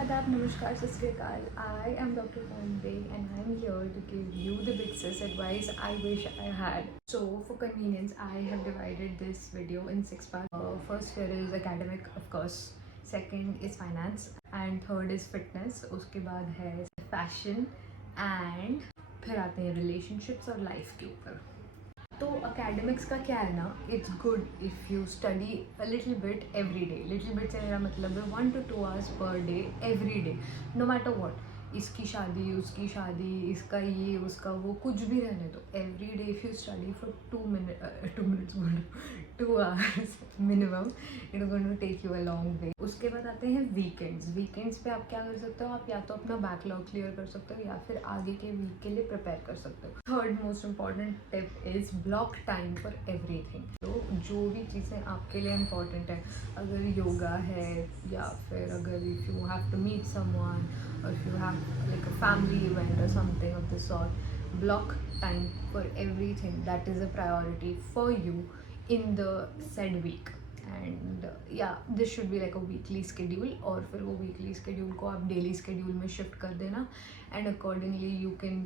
आदाब, नमस्कार, सत श्री अकाल. I am Dr. Bombay and I am here to give you the big sis advice I wish I had. So for convenience, I have divided this video in 6 parts. First here is academic, of course. Second is finance and third is fitness. उसके बाद है fashion and फिर आते हैं relationships और life के ऊपर. तो अकेडमिक्स का क्या है ना, it's good if you study a little bit every day. Little bit से मेरा मतलब है 1 to 2 hours per day every day, no matter what. इसकी शादी, उसकी शादी, इसका ये, उसका वो, कुछ भी रहने दो. Every day if you study for 2 minutes बोलो 2 hours minimum, it is going to take you a long way. उसके बाद आते हैं वीकेंड्स. वीकेंड्स पे आप क्या कर सकते हो, आप या तो अपना बैकलॉग क्लियर कर सकते हो या फिर आगे के वीक के लिए प्रिपेयर कर सकते हो. Third most important tip is block time for everything. तो जो भी चीज़ें आपके लिए इम्पॉर्टेंट है, अगर योगा है या फिर अगर if you have to meet someone or if you have like a family event or something of this sort, block time for everything that is a priority for you in the said week. And yeah, this should be like a weekly schedule, और फिर वो weekly schedule को आप daily schedule में shift कर देना, and accordingly you can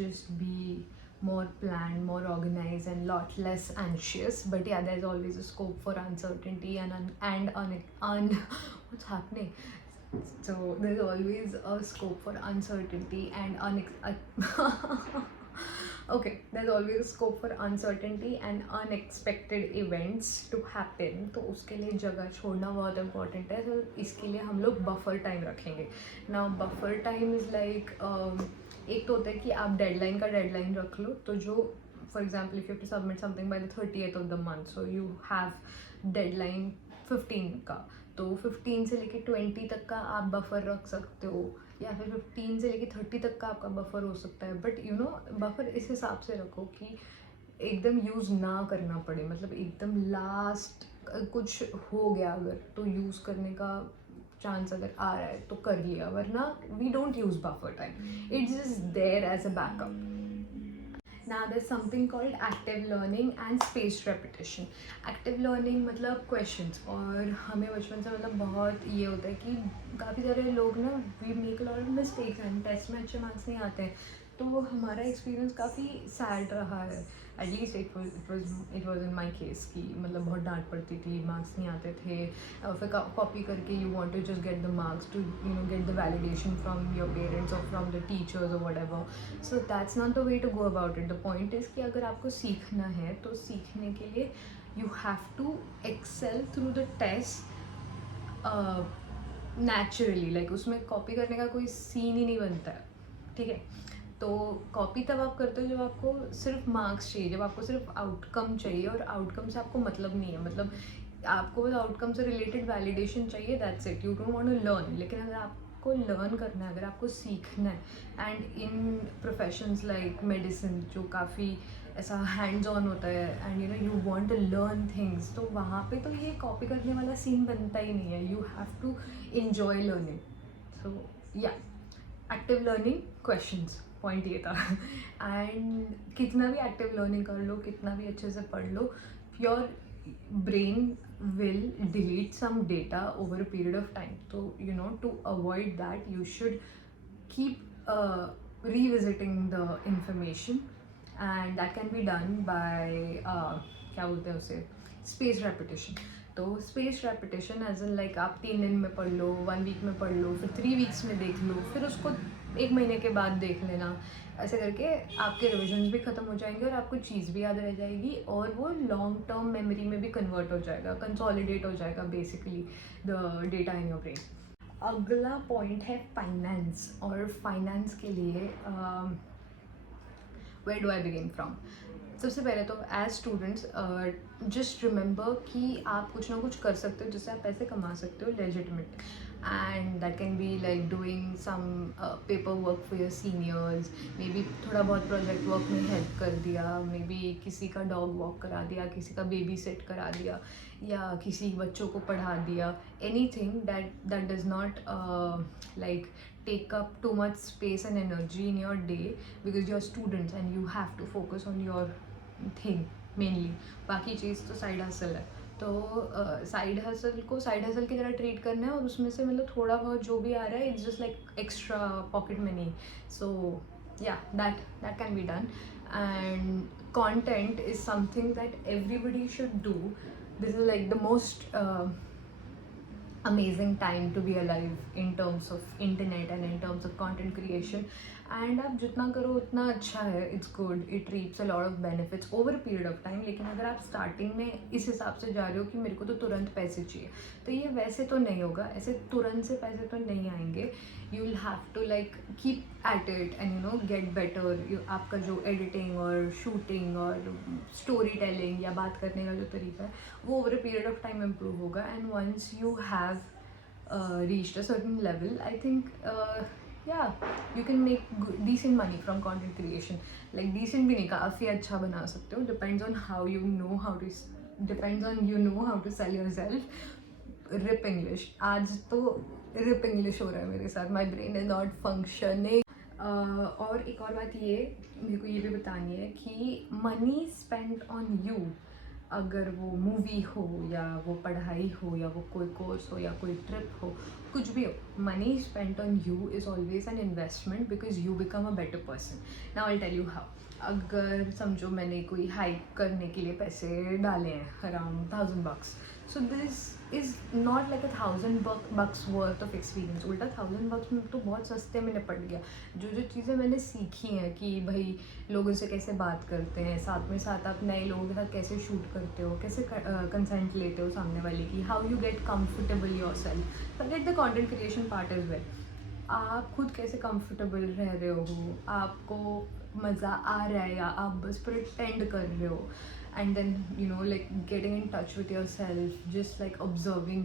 just be more planned, more organized and lot less anxious. But yeah, there's always a scope for uncertainty and what's happening. So there's always a scope for uncertainty and okay, there's always a scope for uncertainty and unexpected events to happen. तो उसके लिए जगह छोड़ना बहुत important है. तो इसके लिए हम लोग बफर टाइम रखेंगे. Now buffer time is like एक तो होता है कि आप डेडलाइन का डेडलाइन रख लो. तो जो for example if you have to submit something by the 30th of the month, so you have deadline 15 का, तो 15 से लेके 20 तक का आप बफर रख सकते हो, या फिर 15 से लेके 30 तक का आपका बफर हो सकता है. बट यू नो, बफर इस हिसाब से रखो कि एकदम यूज़ ना करना पड़े. मतलब एकदम लास्ट कुछ हो गया अगर, तो यूज़ करने का चांस अगर आ रहा है तो कर लिया, वरना we don't use buffer time. It's just there as a backup. Now there's something called active learning and spaced repetition. Active learning मतलब questions, और हमें बचपन से मतलब बहुत ये होता है कि काफ़ी सारे लोग ना, we make a lot of mistakes and test में अच्छे मार्क्स नहीं आते हैं. तो हमारा एक्सपीरियंस काफ़ी सैड रहा है. At least it was in my case कि मतलब बहुत डांट पड़ती थी, मार्क्स नहीं आते थे, और फिर कॉपी करके you want to just get the marks to you know get the validation from your parents और फ्रॉम द टीचर्स और whatever. So that's not the way to go about it. The point is कि अगर आपको सीखना है तो सीखने के लिए you have to excel through the test naturally. Like उसमें कॉपी करने का कोई सीन ही नहीं बनता है, ठीक है. तो कॉपी तब आप करते हो जब आपको सिर्फ मार्क्स चाहिए, जब आपको सिर्फ आउटकम चाहिए, और आउटकम से आपको मतलब नहीं है. मतलब आपको बस आउटकम से रिलेटेड वैलिडेशन चाहिए, that's it. You don't want to learn. लेकिन अगर आपको लर्न करना है, अगर आपको सीखना है, and in professions like medicine जो काफ़ी ऐसा हैंड्स ऑन होता है, and you know you want to learn things, तो वहाँ पे तो ये कॉपी करने वाला सीन बनता ही नहीं है. You have to enjoy learning. So yeah, active learning, questions, point ये था. एंड कितना भी एक्टिव लर्निंग कर लो, कितना भी अच्छे से पढ़ लो, your brain will delete some data over a period of time. So you know, to avoid that you should keep revisiting the information, and that can be done by क्या बोलते हैं उसे, स्पेस रेपिटेशन. तो space repetition as in like आप 3 दिन में पढ़ लो, 1 वीक में पढ़ लो, फिर 3 वीक्स में देख लो, फिर उसको 1 महीने के बाद देख लेना. ऐसे करके आपके रिविजन्स भी ख़त्म हो जाएंगे और आपको चीज़ भी याद रह जाएगी, और वो लॉन्ग टर्म मेमोरी में भी कन्वर्ट हो जाएगा, कंसोलिडेट हो जाएगा basically the data in your brain. अगला पॉइंट है फाइनेंस. और फाइनेंस के लिए where do I begin from. सबसे पहले तो एज स्टूडेंट्स जस्ट रिमेंबर कि आप कुछ ना कुछ कर सकते हो जिससे आप पैसे कमा सकते हो legitimate. And that can be like doing some paperwork for your seniors, maybe थोड़ा बहुत प्रोजेक्ट वर्क में हेल्प कर दिया, मे बी किसी का डॉग वॉक करा दिया, किसी का बेबी सेट करा दिया, या किसी बच्चों को पढ़ा दिया. Anything that does not like take up too much space and energy in your day, because you're students and you have to focus on your thing mainly. बाकी चीज़ तो साइड हसल है. तो साइड हसल की तरह ट्रीट करना है, और उसमें से मतलब थोड़ा बहुत जो भी आ रहा है, it's just like extra pocket money. So yeah that can be done. And content is something that everybody should do. This is like the most amazing time to be alive in terms of internet and in terms of content creation. And आप जितना करो उतना अच्छा है, it's good, it reefs a lot of benefits over a period of time. लेकिन अगर आप स्टार्टिंग में इस हिसाब से जा रहे हो कि मेरे को तो तुरंत पैसे चाहिए, तो ये वैसे तो नहीं होगा. ऐसे तुरंत से पैसे तो नहीं आएंगे. You will have to like keep at it and you know get better. आपका जो एडिटिंग और शूटिंग और स्टोरी टेलिंग या बात करने का जो तरीका है, वो over a period of time improve होगा. And once you have reached a certain level, I think you can make decent money from content creation. Like decent भी नहीं, काफ़ी अच्छा बना सकते हो. depends on you know how to sell yourself. rip English, आज तो rip English हो रहा है मेरे साथ. my brain is not functioning. और एक और बात ये मेरे को ये भी बतानी है कि मनी स्पेंड ऑन यू, अगर वो मूवी हो या वो पढ़ाई हो या वो कोई कोर्स हो या कोई ट्रिप हो, कुछ भी हो, money spent on you is always an investment because you become a better person. Now I tell you how. अगर समझो मैंने कोई हाइक करने के लिए पैसे डाले हैं अराउंड $1,000, so this is not like $1,000 worth of experience. उल्टा $1,000 में तो बहुत सस्ते में निपट गया. जो चीज़ें मैंने सीखी हैं कि भाई लोगों से कैसे बात करते हैं, साथ आप नए लोगों के साथ कैसे शूट करते हो, कैसे कंसेंट लेते हो सामने वाले की, how you get comfortable your self. Forget the content creation part is well. आप खुद कैसे कंफर्टेबल रह रहे हो, आपको मज़ा आ रहा है या आप बस प्रिटेंड कर रहे हो. And then like getting in touch with yourself, just like observing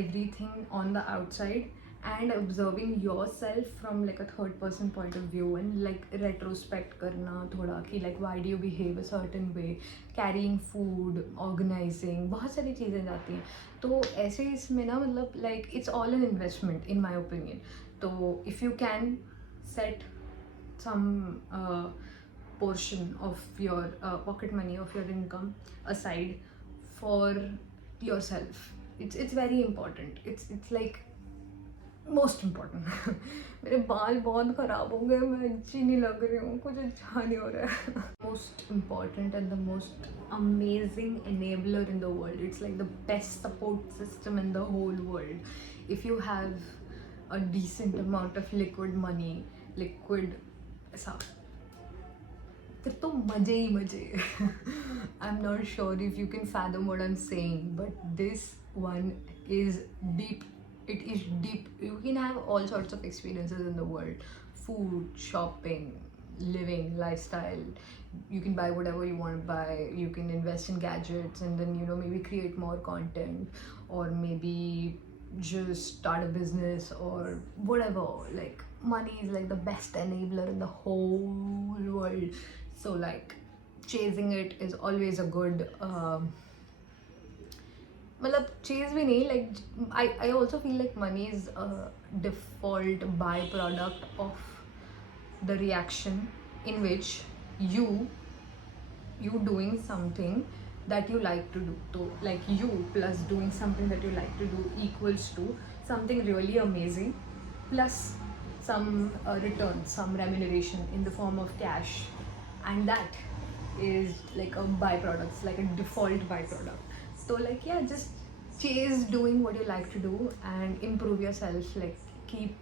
everything on the outside and observing yourself from like a third person point of view, and like retrospect करना थोड़ा कि like why do you behave a certain way, carrying food, organizing, बहुत सारी चीज़ें जाती हैं. तो ऐसे इसमें ना मतलब like it's all an investment in my opinion. तो if you can set some portion of your pocket money, of your income aside for yourself, it's very important. It's like most important. मेरे बाल बहुत ख़राब हो गए, मैं अच्छी नहीं लग रही हूँ, कुछ अच्छा नहीं हो रहा है. Most important and the most amazing enabler in the world. It's like the best support system in the whole world. If you have a decent amount of liquid ऐसा, फिर तो मजे ही मजे. आई am not sure if you can fathom what I am saying, but this one is deep. It is deep. You can have all sorts of experiences in the world: food, shopping, living, lifestyle. You can buy whatever you want to buy. You can invest in gadgets and then maybe create more content, or maybe just start a business or whatever. Like money is like the best enabler in the whole world. So like chasing it is always a good मतलब चीज़ भी नहीं. like I also feel like money is a default byproduct of the reaction in which you doing something that you like to do. So like you plus doing something that you like to do equals to something really amazing plus some return, some remuneration in the form of cash, and that is like a byproduct. It's like a default byproduct. So like just chase doing what you like to do and improve yourself. Like keep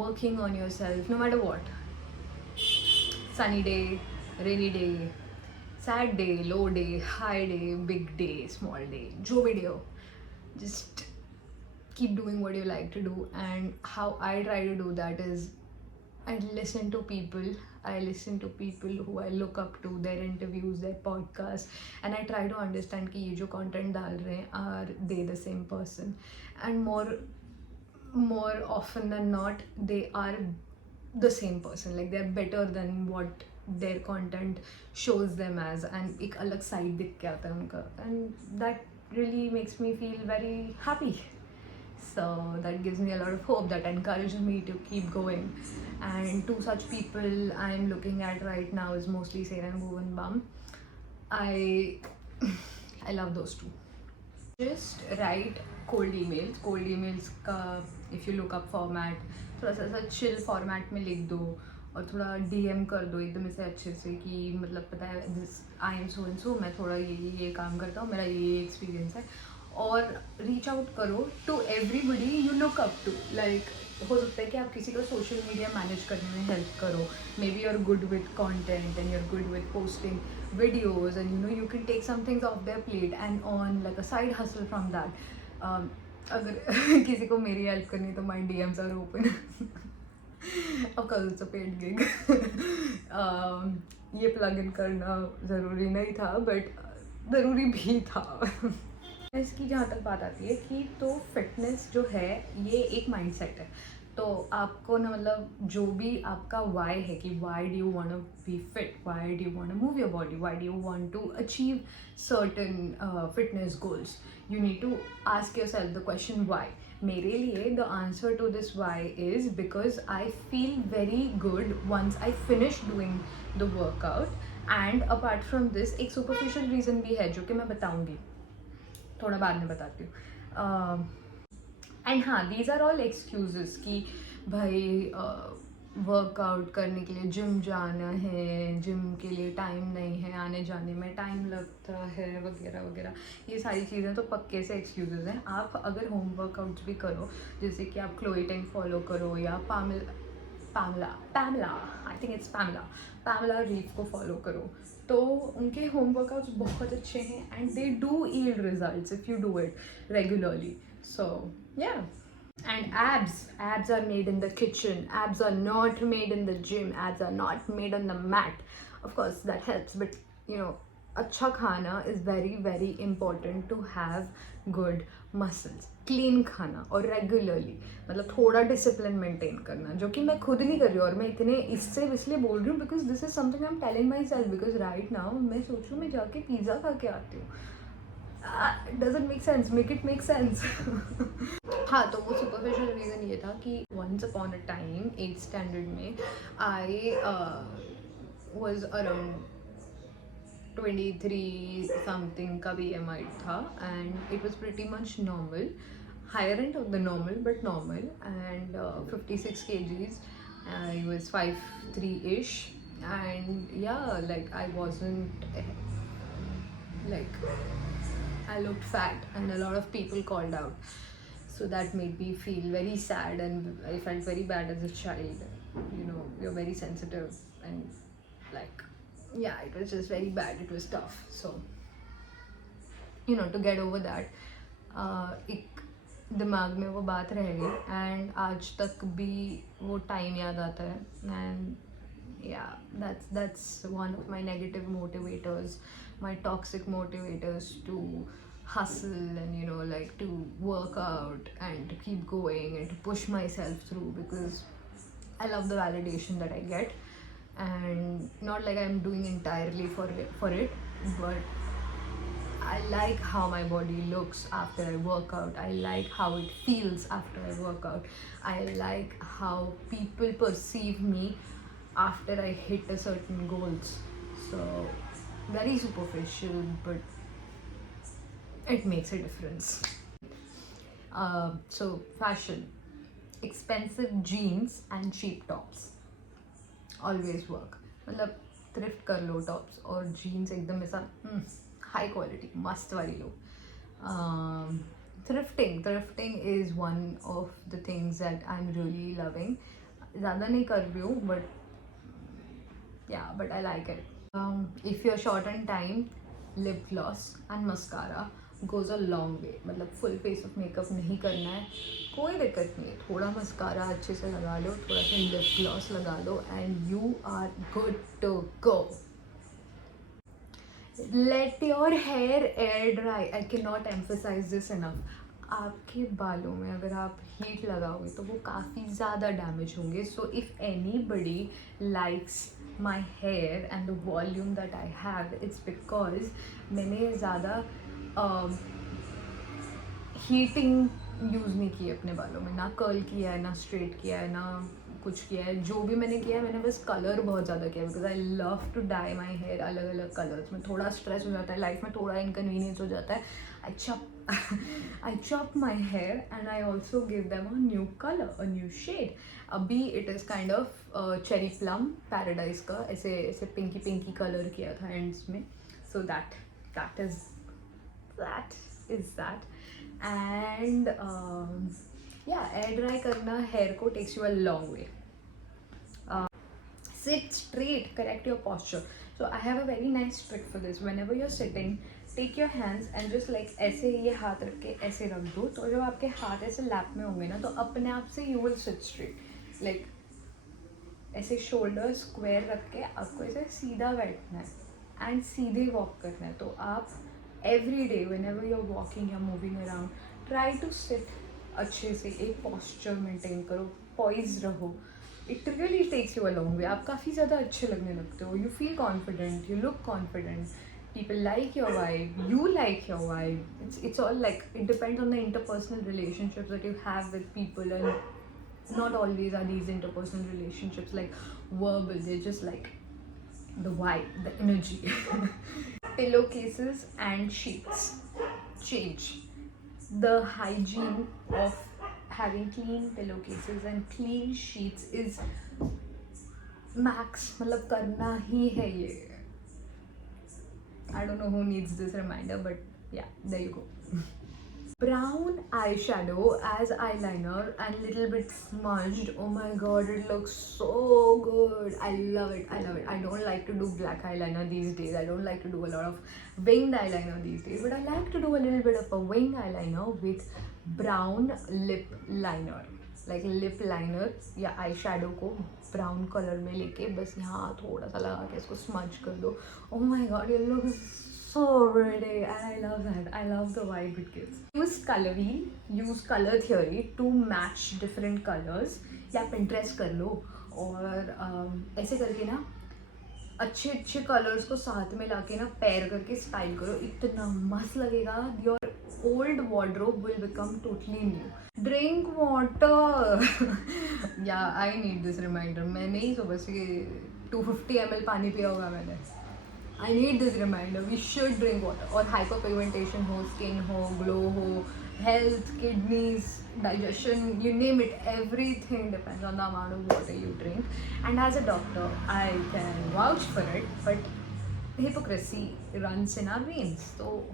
working on yourself no matter what. Sunny day, rainy day, sad day, low day, high day, big day, small day, jo bhi day ho, just keep doing what you like to do. And how I try to do that is I listen to people who I look up to, their interviews, their podcasts, and I try to understand कि ये जो content डाल रहे हैं are they the same person. And more often than not they are the same person. Like they're better than what their content shows them as, and एक अलग side दिख के आता है उनका, and that really makes me feel very happy. So that gives me a lot of hope, that encourages me to keep going. And two such people I'm looking at right now is mostly Sera and Bhuvan Bam. I love those two. Just write cold emails का if you look up format थोड़ा सा ऐसा chill format में लिख दो और थोड़ा डीएम कर दो एकदम ऐसे अच्छे से कि मतलब पता है this I am so and so, मैं थोड़ा ये काम करता हूँ, मेरा ये एक्सपीरियंस है, और रीच आउट करो to everybody you look up to. Like हो सकता है कि आप किसी को सोशल मीडिया मैनेज करने में हेल्प करो, maybe you are good with content and you are good with posting videos and you know you can take some things off their plate and earn like a side hustle from that. अगर किसी को मेरी help करनी तो my DMs are open. of course it's a paid gig. ये plug in करना ज़रूरी नहीं था बट ज़रूरी भी था। इसकी जहाँ तक बात आती है कि तो फिटनेस जो है ये एक माइंडसेट है। तो आपको ना मतलब जो भी आपका वाई है कि why do you want to be fit, why do you want to move your body, why do you want to achieve certain fitness goals, you need to ask yourself the question why. मेरे लिए the answer to this why is because I feel very good once I finish doing the workout, and apart from this एक superficial reason भी है जो कि मैं बताऊँगी, थोड़ा बाद में बताती हूँ। एंड हाँ, दीज आर ऑल एक्सक्यूजेस कि भाई वर्कआउट करने के लिए जिम जाना है, जिम के लिए टाइम नहीं है, आने जाने में टाइम लगता है वगैरह वगैरह, ये सारी चीज़ें तो पक्के से एक्सक्यूजेस हैं। आप अगर होम वर्कआउट्स भी करो, जैसे कि आप क्लोई टेंग फॉलो करो या पैमला आई थिंक इट्स पैमला रीफ को फॉलो करो, तो उनके होम वर्कआउट्स बहुत अच्छे हैं and they do yield results if you do it regularly. So yeah, and abs are made in the kitchen, abs are not made in the gym, abs are not made on the mat. Of course that helps, but you know अच्छा खाना is very very important to have good muscles, clean खाना और regularly, मतलब थोड़ा discipline maintain करना, जो कि मैं खुद नहीं कर रही हूँ। और मैं इतने इससे इसलिए बोल रही हूँ because this is something I'm telling myself, because right now मैं सोच रही हूँ मैं जाके पिज़्ज़ा खा के आती हूँ। doesn't make sense, make it make sense. हाँ, तो वो सुपरफिशियल रीज़न ये था कि once upon a time 8th standard में I was around 23 something का BMI था, and it was pretty much normal, higher end of the normal but normal, and 56 kgs. I was 5'3" and yeah, like I wasn't like I looked fat and a lot of people called out, so that made me feel very sad and I felt very bad as a child. You know, you're very sensitive and like yeah, it was just very bad, it was tough. So you know, to get over that, एक दिमाग में वो बात रह गई एंड आज तक भी वो टाइम याद आता है, and yeah, that's one of my negative motivators, my toxic motivators to hustle and you know like to work out and to keep going and to push myself through, because I love the validation that I get, and not like I'm doing entirely for it, but I like how my body looks after I work out. I like how it feels after I work out. I like how people perceive me after I hit a certain goals. So very superficial, but it makes a difference. So fashion, expensive jeans and cheap tops always work. मतलब थ्रिफ्ट कर लो टॉप्स और जीन्स एकदम ऐसा high quality मस्त वाली लो। Thrifting is one of the things that I am really loving. ज़्यादा नहीं कर रही हूँ but I like it. If you are short on time, lip gloss and mascara goes a long way. मतलब full face of makeup नहीं करना है, कोई दिक्कत नहीं है, थोड़ा मस्कारा अच्छे से लगा लो, थोड़ा सा लिप ग्लॉस लगा लो and you are good to go. Let your hair air dry. I can not emphasize this enough. आपके बालों में अगर आप हीट लगाओगे तो वो काफ़ी ज़्यादा डैमेज होंगे। So if anybody likes my hair and the volume that I have, it's because मैंने ज़्यादा हीटिंग यूज़ नहीं की अपने बालों में, ना कर्ल किया है, ना स्ट्रेट किया है, ना कुछ किया है। जो भी मैंने किया है मैंने बस कलर बहुत ज़्यादा किया, because I love to dye my hair अलग अलग कलर्स में। थोड़ा स्ट्रेस हो जाता है लाइफ में, थोड़ा इनकन्वीनियंस हो जाता है, I chop I chop my hair and I also give them a new color, a new shade. अभी it is kind of cherry plum paradise का ऐसे ऐसे pinky color किया था ends में. So that is that. And yeah, air dry करना hair को takes you a long way. Sit straight, correct your posture. So I have a very nice trick for this. Whenever you're sitting, take your hands and just like ऐसे ये हाथ रख के ऐसे रख दो. तो जब आपके हाथ ऐसे लैप में होंगे ना तो अपने आप से you will sit straight. Like ऐसे शोल्डर स्क्वायर रख के आपको ऐसे सीधा बैठना है एंड सीधे वॉक करना है. तो आप every day whenever you're walking या moving around, try to sit अच्छे से, एक posture maintain करो, poised रहो. It really takes you a long way. आप काफ़ी ज़्यादा अच्छे लगने लगते हो. You feel confident, you look confident. People like your vibe, you like your vibe. It's all like, it depends on the interpersonal relationships that you have with people, and not always are these interpersonal relationships like verbal. They're just like the vibe, the energy. Pillowcases and sheets change. The hygiene of having clean pillowcases and clean sheets is max. मतलब करना ही है ये. I don't know who needs this reminder, but yeah, there you go. Brown eyeshadow as eyeliner and little bit smudged. Oh my god, it looks so good. I love it. I don't like to do black eyeliner these days. I don't like to do a lot of winged eyeliner these days, but I like to do a little bit of a wing eyeliner with brown lip liner. Like lip liner या eyeshadow को brown color में लेके बस यहाँ थोड़ा सा लगा के इसको smudge कर दो. Oh my god, it looks so pretty and I love that. I love the vibe it gives. Use color wheel, use color theory to match different colors. या Pinterest कर लो और ऐसे करके ना अच्छे अच्छे कलर्स को साथ में लाके ना पेयर करके स्टाइल करो. इतना मस्त लगेगा. Your old wardrobe will become totally new. Drink water. Yeah, I need this reminder. मैंने ही सुबह से 250 ml पानी पिया होगा मैंने. I need this reminder. We should drink water. और hyperpigmentation हो, skin हो, glow हो, health, kidneys, digestion, you name it. Everything depends on the amount of water you drink. And as a doctor, I can vouch for it. But hypocrisy runs in our veins. So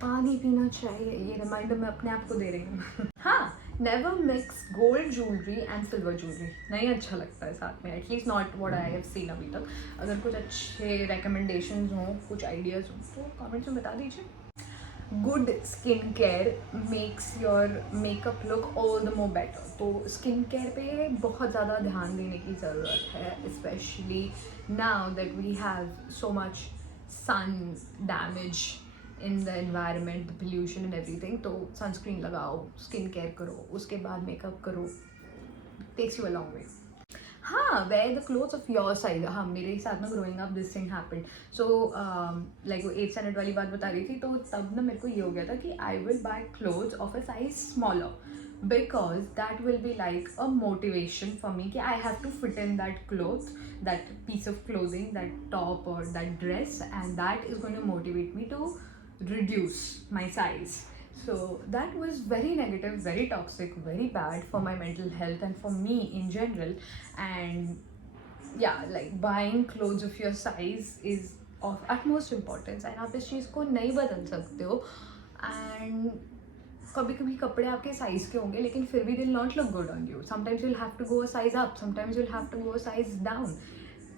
पानी पीना चाहिए. ये रिमाइंडर मैं अपने आप को दे रही हूँ. हाँ, never mix gold jewelry and silver jewelry. नहीं अच्छा लगता है साथ में. At least not what I have seen अभी तक. अगर कुछ अच्छे recommendations हों, कुछ ideas हों, तो comments में बता दीजिए. Good skincare makes your makeup look all the more better. तो skincare पे बहुत ज़्यादा ध्यान देने की ज़रूरत है, especially now that we have so much sun damage in the environment, the pollution and everything. तो sunscreen लगाओ, skin care करो, उसके बाद makeup करो. Takes you a long way. हाँ, wear the clothes of your size. हाँ, मेरे साथ में growing up this thing happened. So like वो 8th standard वाली बात बता रही थी, तो तब ना मेरे को ये हो गया था कि I will buy clothes of a size smaller, because that will be like a motivation for me कि I have to fit in that clothes, that piece of clothing, that top or that dress, and that is going to motivate me to reduce my size. So that was very negative, very toxic, very bad for my mental health and for me in general. And yeah, like buying clothes of your size is of utmost importance, and आप इस चीज़ को नहीं बदल सकते हो. And कभी कभी कपड़े आपके साइज के होंगे लेकिन फिर भी they'll not look good on you. Sometimes you'll have to go a size up, sometimes you'll have to go a size down.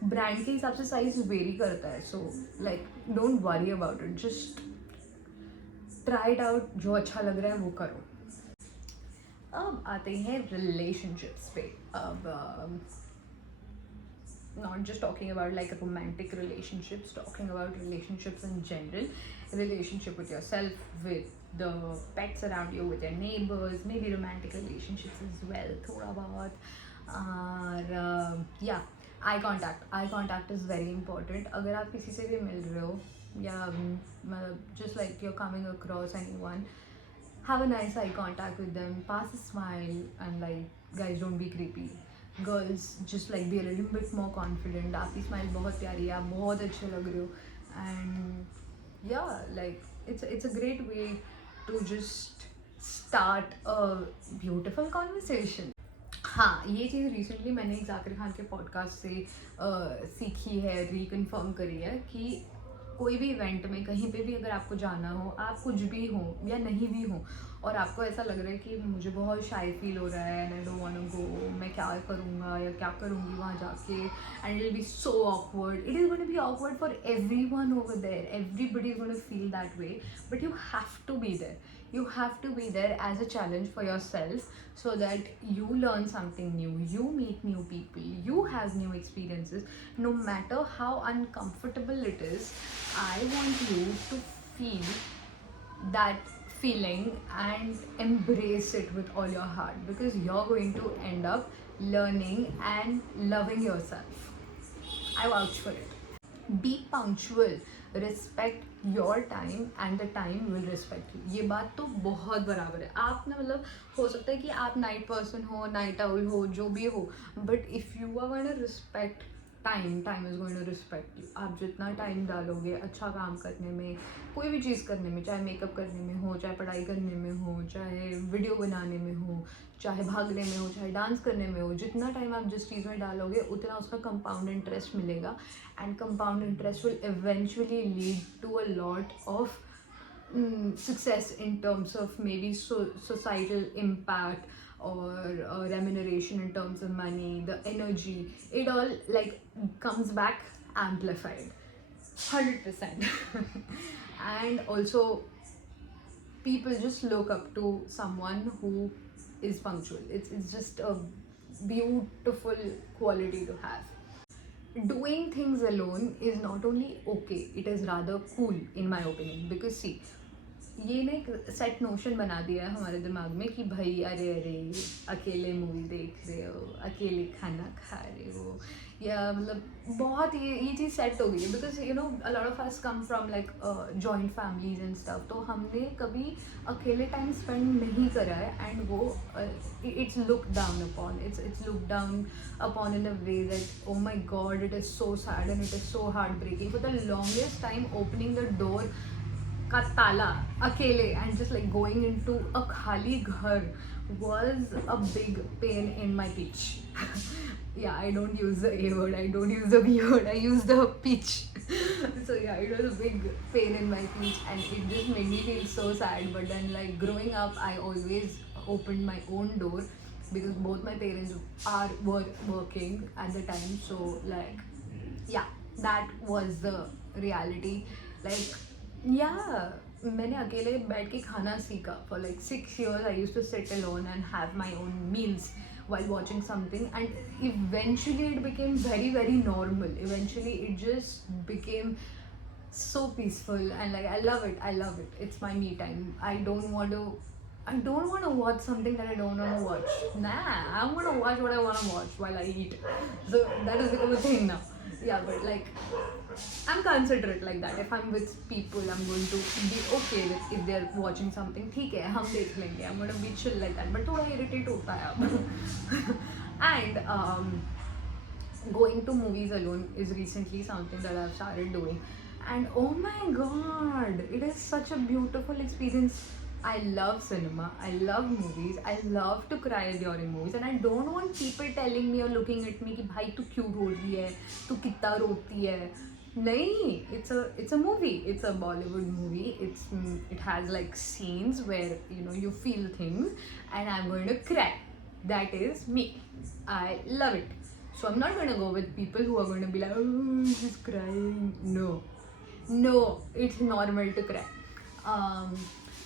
Brand के हिसाब से साइज वेरी करता है. So like don't worry about it, just try it out. जो अच्छा लग रहा है वो करो. अब आते हैं रिलेशनशिप्स पे. अब not just talking about like romantic relationships, talking about relationships in general, relationship with yourself, with the pets around you, with your neighbors, maybe romantic relationships as well, thoda bahut. Yeah, eye contact is very important. अगर आप किसी से भी मिल रहे हो या just like you're coming across anyone, have a nice eye contact with them, pass a smile, and like guys, don't be creepy. Girls just like be a little bit more confident. आपकी smile बहुत प्यारी है, आप बहुत अच्छे लग रहे हो. And yeah, like it's a great way to just start a beautiful conversation. हाँ, ये चीज़ रिसेंटली मैंने जाकिर खान के पॉडकास्ट से सीखी है, रिकन्फर्म करी है कि कोई भी इवेंट में कहीं पे भी अगर आपको जाना हो, आप कुछ भी हो या नहीं भी हो, और आपको ऐसा लग रहा है कि मुझे बहुत शाई फील हो रहा है and I don't want to go, मैं क्या करूँगा या क्या करूँगी वहाँ जाके, and it will be so awkward. It is going to be awkward for everyone over there. Everybody is going to feel that way, but you have to be there. You have to be there as a challenge for yourself so that you learn something new, you meet new people, you have new experiences. No matter how uncomfortable it is, I want you to feel that feeling and embrace it with all your heart, because you're going to end up learning and loving yourself. I vouch for it. Be punctual, respect your time and the time will respect you. ये बात तो बहुत बराबर है. आप ना मतलब हो सकता है कि आप नाइट पर्सन हो, नाइट आउल हो, जो भी हो, but if you are going to respect time, time is going to respect you. आप जितना टाइम डालोगे अच्छा काम करने में, कोई भी चीज़ करने में, चाहे मेकअप करने में हो, चाहे पढ़ाई करने में हो, चाहे वीडियो बनाने में हो, चाहे भागने में हो, चाहे डांस करने में हो, जितना टाइम आप जिस चीज़ में डालोगे उतना उसका कंपाउंड इंटरेस्ट मिलेगा, and compound interest will eventually lead to a lot of success in terms of maybe societal impact or remuneration in terms of money, the energy, it all like comes back amplified 100%. And also people just look up to someone who is punctual. It's just a beautiful quality to have. Doing things alone is not only okay, it is rather cool in my opinion, because see, ये ने एक set notion बना दिया है हमारे दिमाग में कि भाई अरे अकेले मूवी देख रहे हो, अकेले खाना खा रहे हो, या मतलब बहुत ये चीज़ सेट हो गई है, because you know a lot of us come from like joint families and stuff. तो हमने कभी अकेले टाइम स्पेंड नहीं करा है, एंड वो it's look down upon, it's look down upon in a way that oh my God, it is so sad and it is so heart breaking. For the longest time opening the door का ताला अकेले and just like going into a खाली घर was a big pain in my peach. Yeah, I don't use the A word, I don't use the B word, I use the peach. So yeah, it was a big pain in my peach and it just made me feel so sad. But then like growing up, I always opened my own door because both my parents were working at the time. So like yeah, that was the reality. Like yeah, मैंने अकेले बैठ के खाना सीखा. For like 6 years I used to sit alone and have my own meals while watching something, and eventually it became very very normal. Eventually it just became so peaceful and like I love it. It's my me time. I don't want to watch something that I don't want to watch. Nah, I'm gonna watch what I want to watch while I eat. So that has become a thing now. Yeah, but like I'm considerate like that. If I'm with people, I'm going to be okay with if they're watching something. ठीक है, हम देख लेंगे. I'm going to be chill like that. But थोड़ा irritate होता है अब. And going to movies alone is recently something that I've started doing. And oh my god, it is such a beautiful experience. I love cinema, I love movies, I love to cry during movies, and I don't want people telling me or looking at me कि भाई तू क्यों रो रही है, तू कितना रोती है. नहीं, it's a movie, it's a Bollywood movie. It has like scenes where you know you feel things, and I'm going to cry. That is me. I love it. So I'm not going to go with people who are going to be like, oh, she's crying. No, it's normal to cry.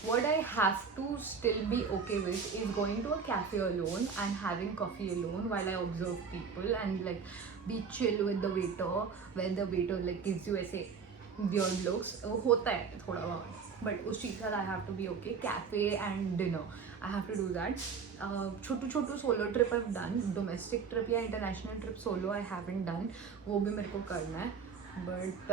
What I have to still be okay with is going to a cafe alone and having coffee alone while I observe people and like be chill with the waiter, when the waiter like gives you ऐसे weird looks. वो होता है थोड़ा बहुत, but उस चीज़ का I have to be okay. Cafe and dinner, I have to do that. Chhotu solo trip I've done. Domestic trip या international trip solo I haven't done. वो भी मेरे को करना है. बट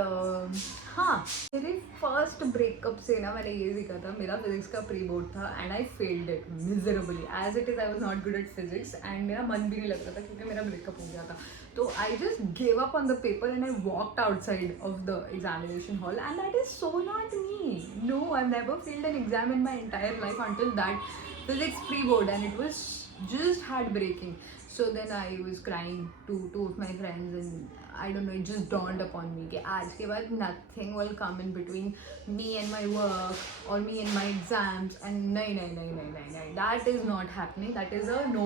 हाँ, मेरे फर्स्ट ब्रेकअप से ना मैंने ये सीखा था. मेरा फिजिक्स का प्री बोर्ड था and I failed it miserably. As it is I was not good at physics and मेरा मन भी नहीं लग रहा था क्योंकि मेरा ब्रेकअप हो गया था. तो I just gave up on the paper and I walked outside of the examination hall and that is so not me. No, I never failed an exam in my entire life until that physics pre-board and it was just heartbreaking. So then I was crying to two of my friends and I don't know, it just dawned upon me कि आज के बाद nothing will come in between me and my work or me and my exams and नहीं, that is not happening. That is a no.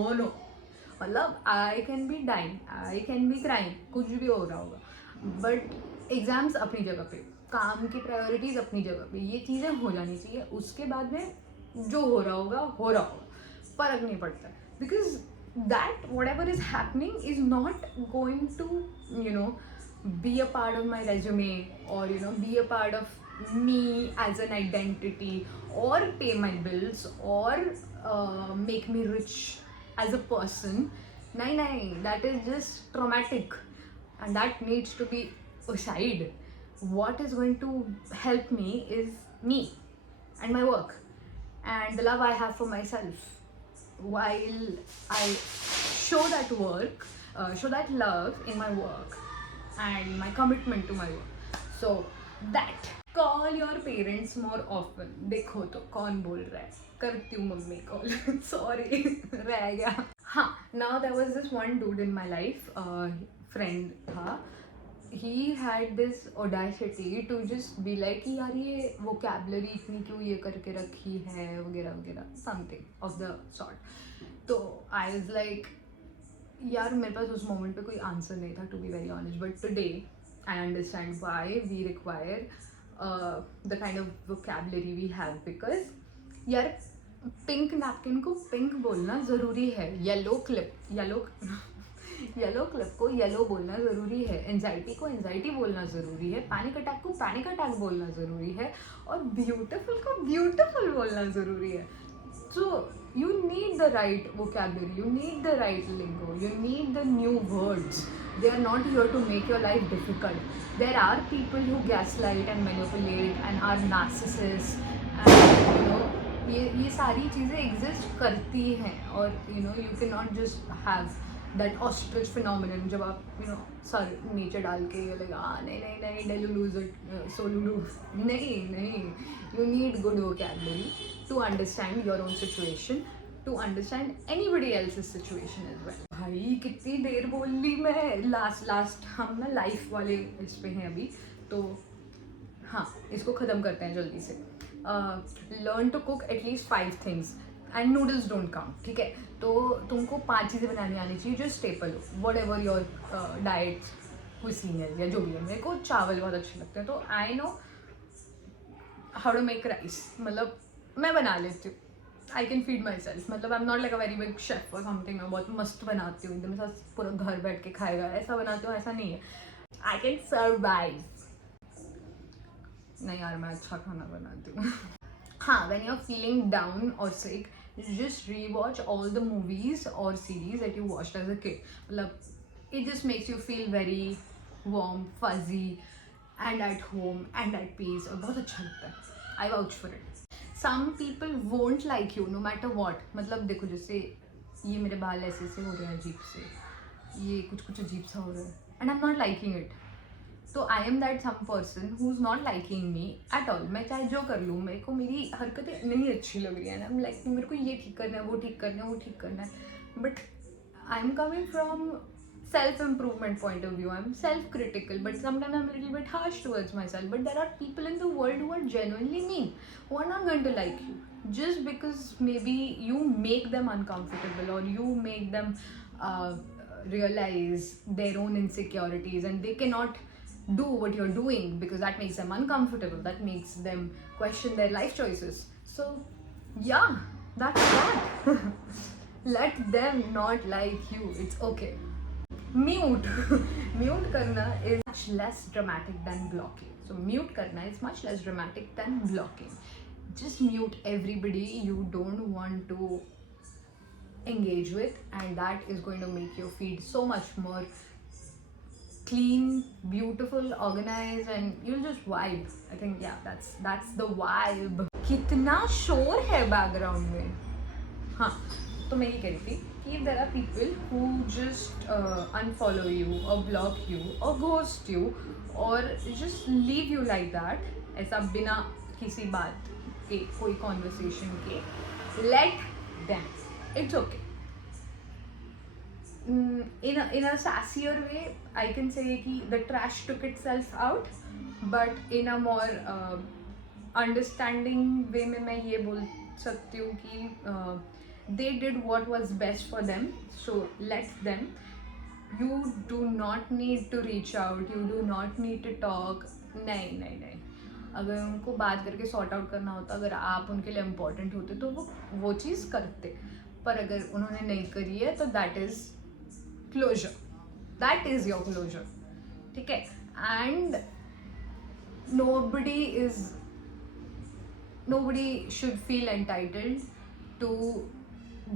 मतलब I can be dying, I can be crying, कुछ भी हो रहा होगा but exams अपनी जगह पे, काम की प्रायोरिटीज अपनी जगह पे, ये चीज़ें हो जानी चाहिए. उसके बाद में जो हो रहा होगा फर्क नहीं पड़ता because that whatever is happening is not going to be a part of my resume or be a part of me as an identity or pay my bills or make me rich as a person. Nahin, that is just traumatic and that needs to be aside. What is going to help me is me and my work and the love I have for myself while I show that work, show that love in my work and my commitment to my work. So that call your parents more often. देखो तो कौन बोल रहा है, करती हूँ mummy call. Sorry, रह गया. हाँ, now there was this one dude in my life, friend था. He had this audacity to just be like कि यार ये vocabulary इतनी क्यों ये करके रखी है वगैरह वगैरह, something of the sort. तो I was like यार मेरे पास उस मोमेंट पे कोई आंसर नहीं था, to be very honest, but today I understand why we require the kind of vocabulary we have because यार पिंक नैपकिन को पिंक बोलना ज़रूरी है, येलो क्लिप को येलो बोलना ज़रूरी है, एंजाइटी को एंजाइटी बोलना ज़रूरी है, पैनिक अटैक को पैनिक अटैक बोलना ज़रूरी है और ब्यूटीफुल को ब्यूटीफुल बोलना ज़रूरी है. सो you need the right vocabulary, you need the right lingo, you need the new words. They are not here to make your life difficult. There are people who gaslight and manipulate and are narcissists and ये सारी चीज़ें एग्जिस्ट करती हैं और you cannot just have that ostrich phenomenon जब आप सर नीचे डाल के like नहीं डेलुलू सोलुलू नहीं. You need good vocabulary to understand your own situation, to understand anybody else's situation as well. भाई कितनी देर बोल ली मैं. लास्ट हम ना लाइफ वाले इस पे हैं अभी, तो हाँ इसको ख़त्म करते हैं जल्दी से. Learn to cook at least 5 things and noodles don't count. ठीक है, तो तुमको 5 चीज़ें बनानी आनी चाहिए जो स्टेपल हो, what ever your diet cuisine है या जो भी है. मेरे को चावल बहुत अच्छे लगते हैं, तो I know how to make rice. मतलब मैं बना लेती हूँ, I can feed myself. मतलब I am not like a very big chef or something. मैं बहुत मस्त बनाती हूँ, एकदम साथ पूरा घर बैठ के खाएगा ऐसा बनाती हूँ, ऐसा नहीं है. I can survive. नहीं यार मैं अच्छा खाना बनाती हूँ. हाँ, when you're feeling down or sick, just rewatch all the movies or series that you watched as a kid. मतलब it just makes you feel very warm, fuzzy and at home and at peace और बहुत अच्छा लगता है. I vouch for it. Some people won't like you no matter what. मतलब देखो जैसे ये मेरे बाल ऐसे हो रहे हैं अजीब से, ये कुछ अजीब सा हो रहा है and I'm not liking it. तो I am that some person who is not liking me at all. मैं चाहे जो कर लूँ, मेरे को मेरी हरकतें नहीं अच्छी लग रही है ना, लाइक मेरे को ये ठीक करना है, वो ठीक करना है, but I am coming from self improvement point of view. I'm self critical, but sometimes I'm a little bit harsh towards myself. But there are people in the world who are genuinely mean, who are not going to like you just because maybe you make them uncomfortable or you make them realize their own insecurities and they cannot do what you're doing because that makes them uncomfortable, that makes them question their life choices. So yeah, that's that. Let them not like you, it's okay. Mute करना is much less dramatic than blocking. So mute करना is much less dramatic than blocking. Just mute everybody you don't want to engage with and that is going to make your feed so much more clean, beautiful, organized, and you'll just vibe. I think yeah, that's the vibe. कितना शोर है बैकग्राउंड में. हाँ, तो मैं ये कह रही थी कि if there are people who just unfollow you or block you or ghost you or just leave you like that, ऐसा बिना किसी बात के, कोई conversation के, let them. It's okay. In a sassier way, I can say कि the trash took itself out, but in a more understanding way में मैं ये बोल सकती हूँ कि they did what was best for them, so let them. You do not need to reach out, you do not need to talk. नहीं, अगर उनको बात करके सॉर्ट आउट करना होता, अगर आप उनके लिए इम्पोर्टेंट होते तो वो चीज़ करते, पर अगर उन्होंने नहीं करी है तो that is closure, that is your closure. ठीक है. And nobody should feel entitled to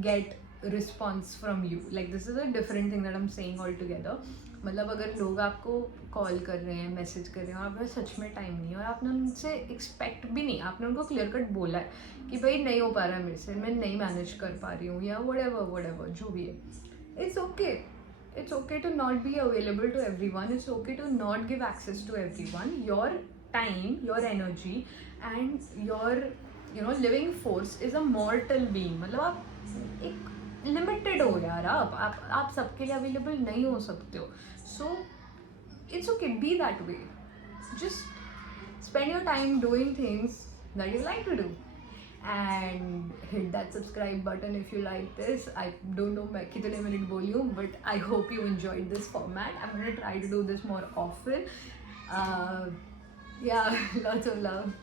get response from you. Like this is a different thing that I'm saying altogether. मतलब अगर लोग आपको कॉल कर रहे हैं, मैसेज कर रहे हैं और आपके सच में टाइम नहीं है और आपने उनसे एक्सपेक्ट भी नहीं, आपने उनको क्लियर कट बोला है कि भाई नहीं हो पा रहा है मेरे से, मैं नहीं मैनेज कर पा रही हूँ या whatever जो भी है. It's okay to not be available to everyone. It's okay to not give access to everyone. Your time, your energy and your living force is a mortal being. मतलब आप एक लिमिटेड हो यार, आप सबके लिए अवेलेबल नहीं हो सकते हो. So it's okay, be that way. Just spend your time doing things that you like to do and hit that subscribe button if you like this. I don't know मैं कितने मिनट बोली हूँ, but I hope you enjoyed this format. I'm gonna try to do this more often. Yeah, lots of love.